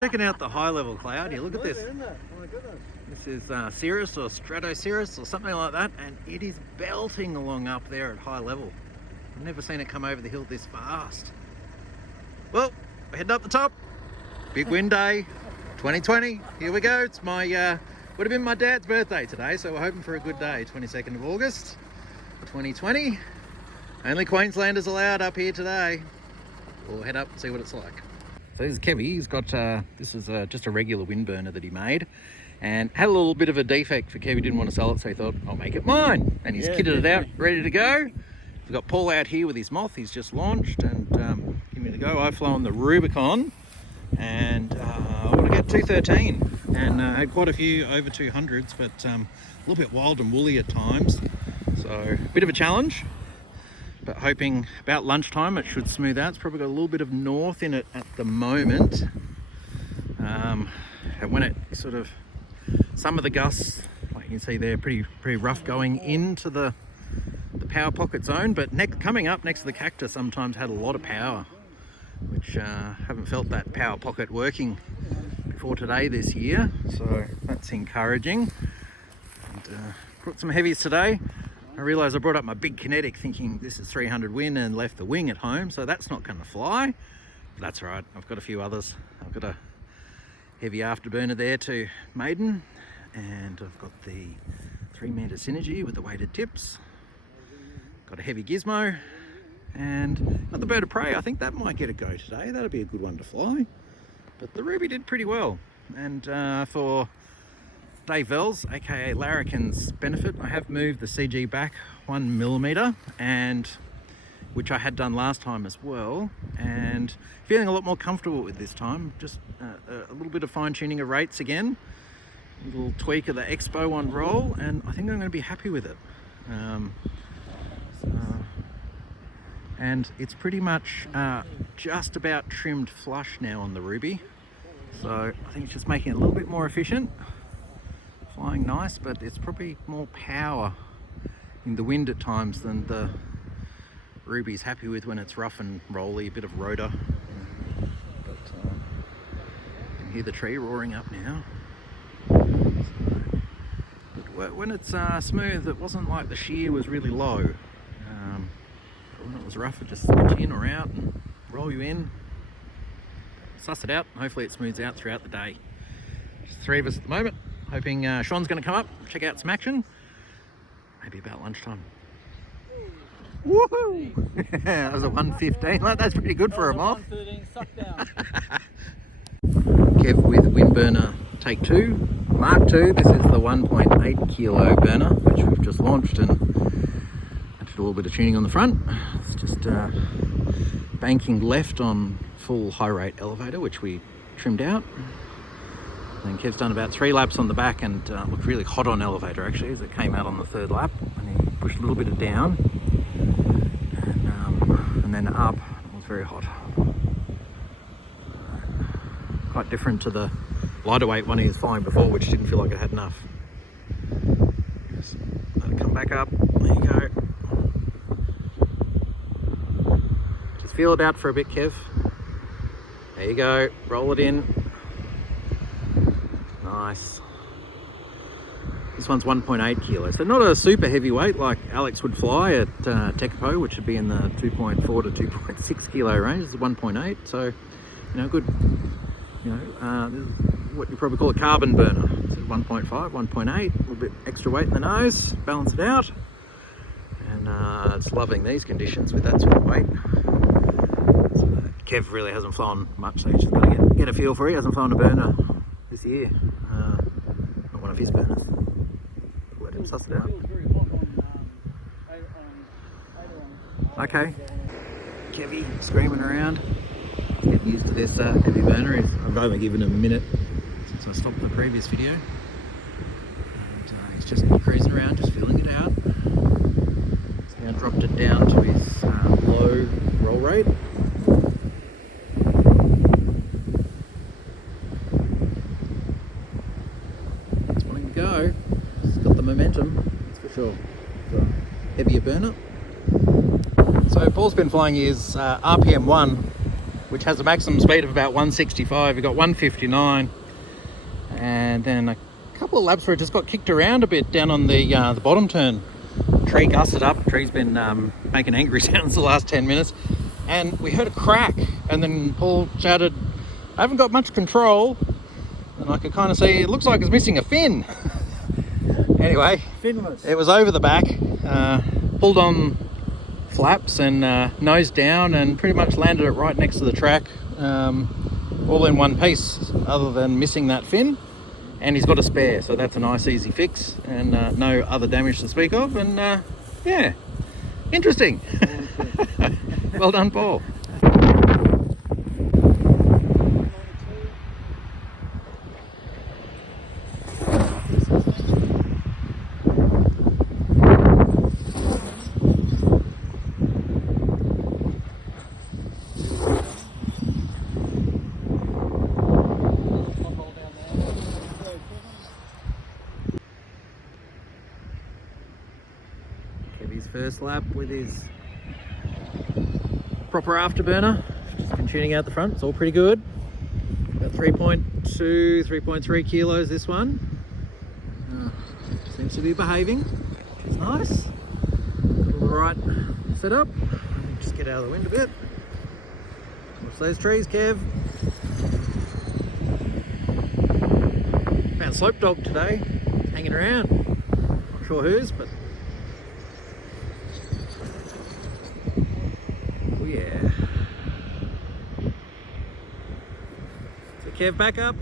Checking out the high level cloud here, look at this. This is Cirrus or Stratocirrus or something like that, and it is belting along up there at high level. I've never seen it come over the hill this fast. Well, we're heading up the top. Big wind day, 2020. Here we go. It's my, would have been my dad's birthday today, so we're hoping for a good day. 22nd of August, 2020. Only Queenslanders allowed up here today. We'll head up and see what it's like. So this is Kevy. He's got, this is just a regular wind burner that he made and had a little bit of a defect for Kevy. Didn't want to sell it, so he thought, I'll make it mine. And he's kitted it out, ready to go. We've got Paul out here with his moth. He's just launched and give me to go. I've flown the Rubicon and I want to get 213 and had quite a few over 200s, but a little bit wild and woolly at times. So a bit of a challenge. But hoping about lunchtime it should smooth out. It's probably got a little bit of north in it at the moment. And when it sort of, some of the gusts, like you can see there, pretty rough going into the power pocket zone. But coming up next to the Cactus sometimes had a lot of power, which haven't felt that power pocket working before today this year. So that's encouraging. And brought some heavies today. I realised I brought up my big kinetic thinking this is 300 wind and left the wing at home, so that's not going to fly. But that's right, I've got a few others. I've got a heavy afterburner there to maiden, and I've got the 3 metre synergy with the weighted tips. Got a heavy gizmo, and got the bird of prey. I think that might get a go today. That'll be a good one to fly. But the Ruby did pretty well, and for Dave Vels, aka Larrikin's benefit, I have moved the CG back 1mm, and which I had done last time as well, and feeling a lot more comfortable with this time. Just a little bit of fine-tuning of rates again, a little tweak of the Expo on roll, and I think I'm going to be happy with it. And it's pretty much just about trimmed flush now on the Ruby, so I think it's just making it a little bit more efficient. Flying nice, but it's probably more power in the wind at times than the Ruby's happy with when it's rough and rolly, a bit of rotor. But you can hear the tree roaring up now. But when it's smooth, it wasn't like the shear was really low. When it was rough, it just switch in or out and roll you in. Suss it out, and hopefully it smooths out throughout the day. Just 3 of us at the moment. Hoping Sean's going to come up, check out some action. Maybe about lunchtime. Woohoo! That was a 115. That's pretty good for a moth. 113, suck down. Kev with wind burner take 2. Mark 2. This is the 1.8 kilo burner, which we've just launched, and I did a little bit of tuning on the front. It's just banking left on full high rate elevator, which we trimmed out. And Kev's done about 3 laps on the back and looked really hot on elevator actually as it came out on the 3rd lap, and he pushed a little bit of down and then up. It was very hot. Quite different to the lighter weight one he was flying before, which didn't feel like it had enough. Just let it come back up. There you go. Just feel it out for a bit, Kev. There you go. Roll it in. Nice. This one's 1.8 kilos, so not a super heavy weight like Alex would fly at Tekapo, which would be in the 2.4 to 2.6 kilo range. This is 1.8, so you know, good. You know, this is what you probably call a carbon burner. So 1.5, 1.8, a little bit extra weight in the nose, balance it out, and it's loving these conditions with that sort of weight. So Kev really hasn't flown much, so he's just got to get a feel for it. He hasn't flown a burner this year, not one of his burners. Let him suss it out. Okay, Kevy screaming around, getting used to this heavy burner. I've only given him a minute since I stopped the previous video, and he's just cruising around, just feeling it out. He's now dropped it down to his low roll rate. Go. It's got the momentum, that's for sure. It's a heavier burner. So Paul's been flying his RPM 1 which has a maximum speed of about 165. We got 159, and then a couple of laps where it just got kicked around a bit down on the bottom turn. Tree gusted up. Tree's been making angry sounds the last 10 minutes, and we heard a crack, and then Paul shouted, "I haven't got much control," and I could kind of see it looks like it's missing a fin. Anyway, Finless. It was over the back, pulled on flaps and nose down, and pretty much landed it right next to the track, all in one piece, other than missing that fin. And he's got a spare, so that's a nice easy fix, and no other damage to speak of. And yeah, interesting. Well done, Paul. His first lap with his proper afterburner. Just been tuning out the front. It's all pretty good. About 3.2, 3.3 kilos this one. Seems to be behaving, which is nice. Got all the right setup. Just get out of the wind a bit. Watch those trees, Kev. Found Slope Dog today, hanging around. Not sure whose, but yeah. So Kev, back up.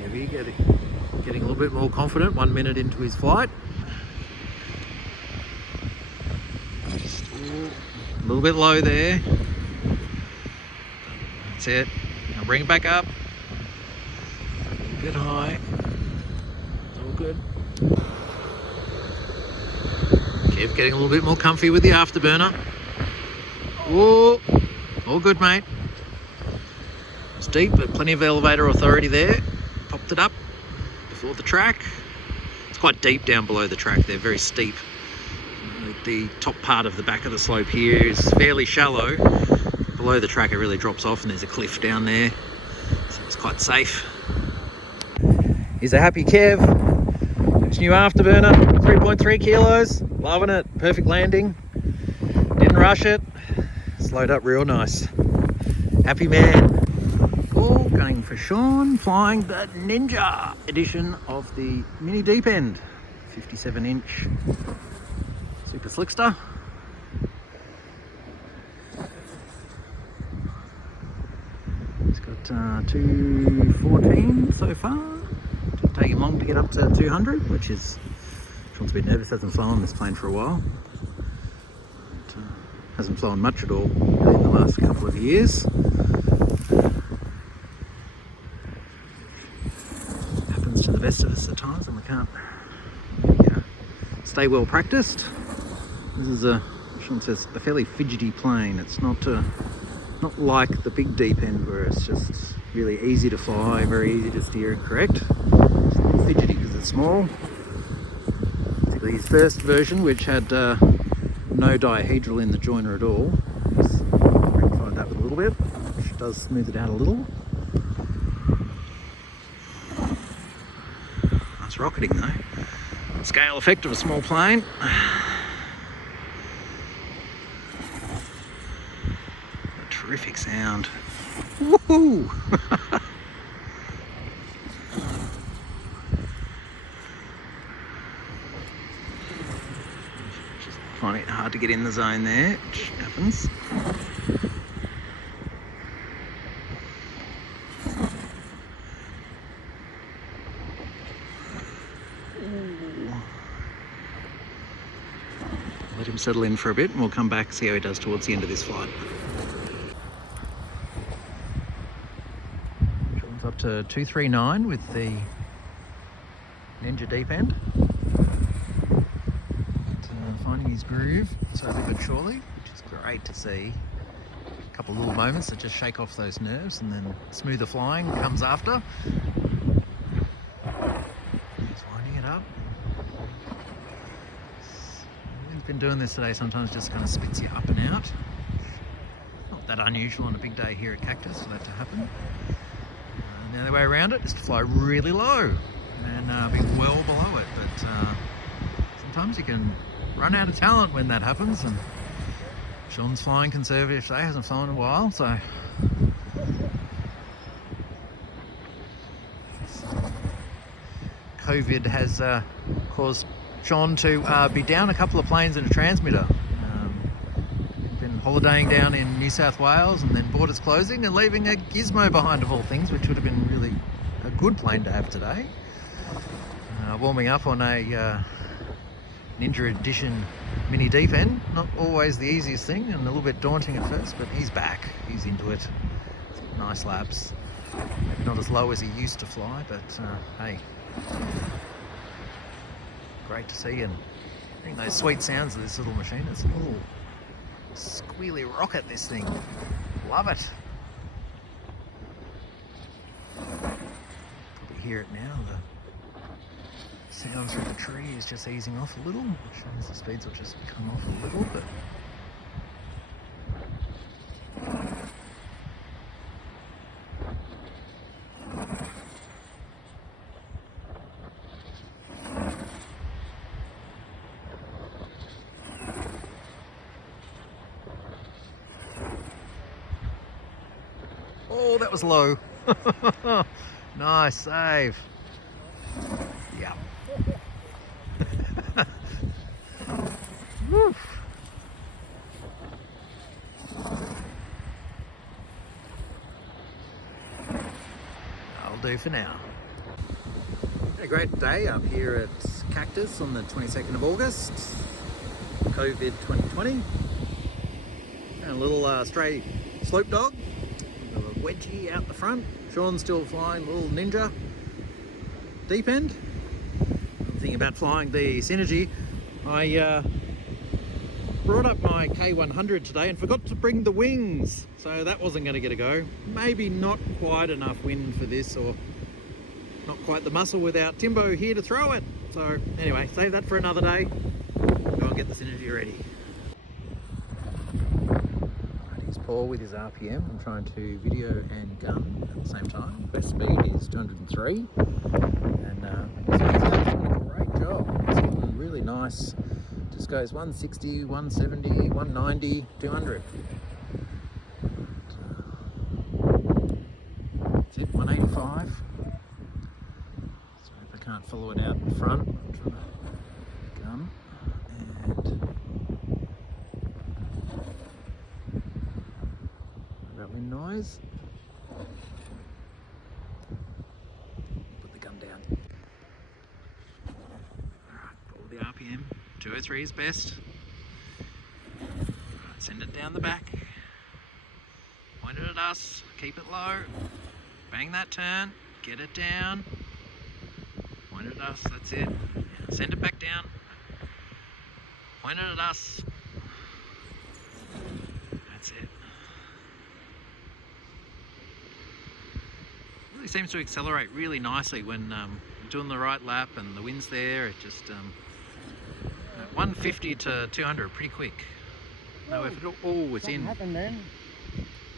Kevy getting a little bit more confident 1 minute into his flight. Just a little bit low there. That's it. Now bring it back up. A bit high. It's all good. Kev getting a little bit more comfy with the afterburner. Whoa, all good, mate. It's deep, but plenty of elevator authority there. Popped it up before the track. It's quite deep down below the track. They're very steep. The top part of the back of the slope here is fairly shallow. Below the track it really drops off, and there's a cliff down there, so it's quite safe. He's a happy Kev. His new afterburner, 3.3 kilos, loving it, perfect landing, didn't rush it, slowed up real nice. Happy man. All going for Sean, flying the Ninja edition of the Mini Deep End, 57-inch Super Slickster. He's got 214 so far. Didn't take him long to get up to 200, which is, Sean's a bit nervous, hasn't flown this plane for a while. But, hasn't flown much at all in the last couple of years. Happens to the best of us at times, and we can't stay well practiced. This is Sean says, a fairly fidgety plane. It's not like the big Deep End where it's just really easy to fly, very easy to steer and correct. It's a little fidgety because it's small. Particularly his first version, which had no dihedral in the joiner at all. Just rectified that with a little bit, which does smooth it out a little. Nice rocketing though. Scale effect of a small plane. A terrific sound. Woohoo! Just finding it hard to get in the zone there, which happens. Let him settle in for a bit and we'll come back, see how he does towards the end of this flight. Sean's up to 239 with the Ninja Deep End. Finding his groove slowly but surely, which is great to see. A couple of little moments that just shake off those nerves, and then smoother flying comes after. He's winding it up. I've been doing this today, sometimes just kind of spits you up and out. Not that unusual on a big day here at Cactus for that to happen. The only way around it is to fly really low and be well below it, but sometimes you can run out of talent when that happens, and Sean's flying conservative today, hasn't flown in a while, so COVID has caused Sean to be down a couple of planes and a transmitter. Been holidaying down in New South Wales, and then borders closing and leaving a gizmo behind, of all things, which would have been really a good plane to have today. Warming up on a Ninja Edition mini deep end, not always the easiest thing and a little bit daunting at first, but he's back, he's into it. Nice laps, maybe not as low as he used to fly, but hey, great to see. And I think those sweet sounds of this little machine, it's a little squealy rocket, this thing, love it. Probably hear it now, the sound through the tree is just easing off a little, which means the speeds will just come off a little bit. Oh, that was low. Nice save. Yeah. That'll do for now. A great day up here at Cactus on the 22nd of August, COVID 2020. And a little stray slope dog. Wedgie out the front. Sean's still flying little Ninja deep end. I'm thinking about flying the Synergy. I brought up my K100 today and forgot to bring the wings, so that wasn't going to get a go. Maybe not quite enough wind for this, or not quite the muscle without Timbo here to throw it. So anyway, save that for another day. Go and get the Synergy ready. Paul with his RPM. I'm trying to video and gun at the same time. Best speed is 203, and he's doing a great job. It's getting really nice. Just goes 160, 170, 190, 200. That's it, 185. So if I can't follow it out in front, I'm trying to gun and rattling noise. Put the gun down. Alright, follow the RPM. 203 is best. Alright, send it down the back. Point it at us. Keep it low. Bang that turn. Get it down. Point it at us. That's it. Send it back down. Point it at us. That's it. Really seems to accelerate really nicely when doing the right lap and the wind's there. It just 150 to 200 pretty quick. No effort. Oh, it's in. Happened then.